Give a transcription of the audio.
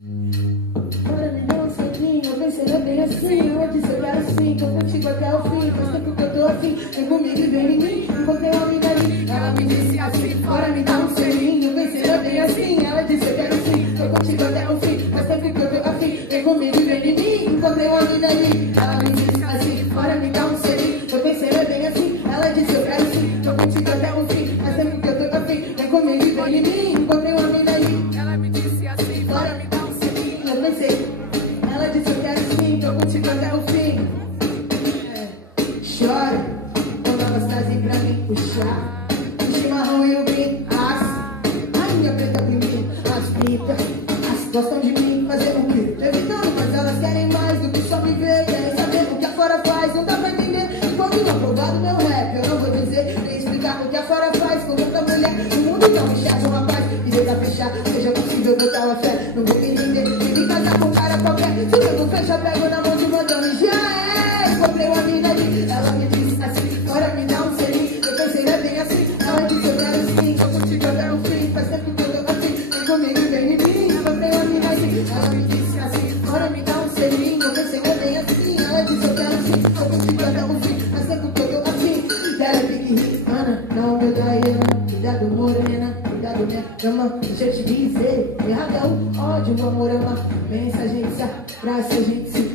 Bora me dar um selinho, eu pensei bem assim. Eu disse eu quero sim, tô contigo até o fim. Faz tempo que eu tô assim, vem comigo e vem em mim. Encontrei uma amiga ali, ela me disse assim: bora me dar um selinho, eu pensei bem assim. Ela disse eu quero sim, tô contigo até o fim. Faz tempo que eu tô afim, vem comigo e vem em mim. Encontrei uma amiga ali, ela me disse assim: bora me dar um selinho, eu pensei bem assim. Ela disse eu quero sim, tô contigo até o fim. Faz tempo que eu tô afim, vem comigo e vem em mim. Encontrei uma amiga ali, ela me disse assim: bora me dar um selinho, eu pensei. Ela disse eu quero sim, tô contigo até o fim. Chora quando elas trazem pra mim puxar o chimarrão e o vinho. Ai, minha preta primeira, as pitas, as gostam de mim fazer o quê? Evitando, mas elas querem mais do que só me ver. Querem saber o que a fora faz, não dá pra entender. Enquanto não aprovado meu rap, eu não vou dizer nem explicar o que a fora faz com tanta mulher no mundo tão inchado, um rapaz dizer pra fechar, seja possível botar uma fé. Não vou me render, nem me casar com um cara qualquer. Se eu não fecha, pego na mão de mandando e já é. Encontrei uma amiga ali, ela me disse assim: bora me dar um selinho, eu pensei bem assim. Ela disse eu quero sim, tô contigo até o fim. Faz tempo que eu tô assim, vem comigo e vem em mim. Encontrei uma amiga ali, ela me disse assim: bora me dar um selinho, eu pensei bem assim. Ela disse eu quero sim, tô contigo até o fim. Faz tempo que eu tô assim. Dela pique ricana, não me Daiana. Cuidado morena, cuidado minha cama. Deixa eu te dizer, errado é o ódio, meu amor é uma pensa, a gente se abraça, a gente se